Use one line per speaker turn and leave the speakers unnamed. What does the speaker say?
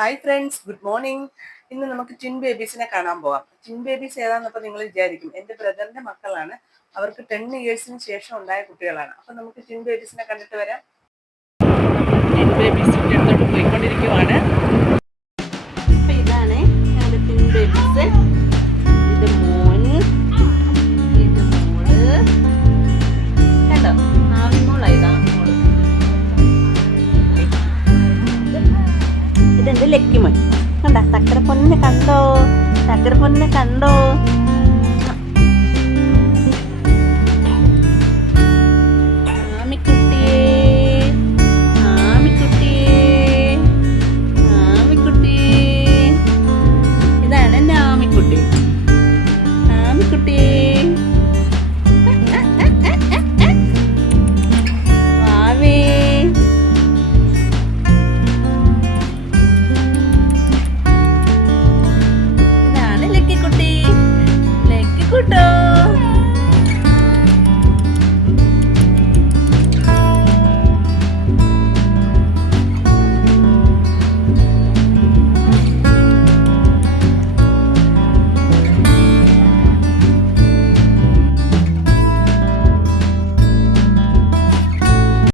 Hi friends good morning ഇന്ന് നമുക്ക് twin ബേബീസിനെ കാണാൻ പോവാം. ട്വിൻ ബേബീസ് ഏതാണെന്നപ്പോൾ നിങ്ങൾ വിചാരിക്കും. എന്റെ ബ്രദറിന്റെ മക്കളാണ്. അവർക്ക് ടെൻ ഇയേഴ്സിന് ശേഷം ഉണ്ടായ കുട്ടികളാണ്. അപ്പം നമുക്ക് ട്വിൻ ബേബീസിനെ കണ്ടിട്ട് വരാം.
ട്വിൻ ബേബീസ് പോയിക്കൊണ്ടിരിക്കുവാണ്. ഇതെന്റെ ലക്കി മോൻ കണ്ട? തക്കര പൊന്നിനെ കണ്ടോ? തക്കര പൊന്നിനെ കണ്ടോ?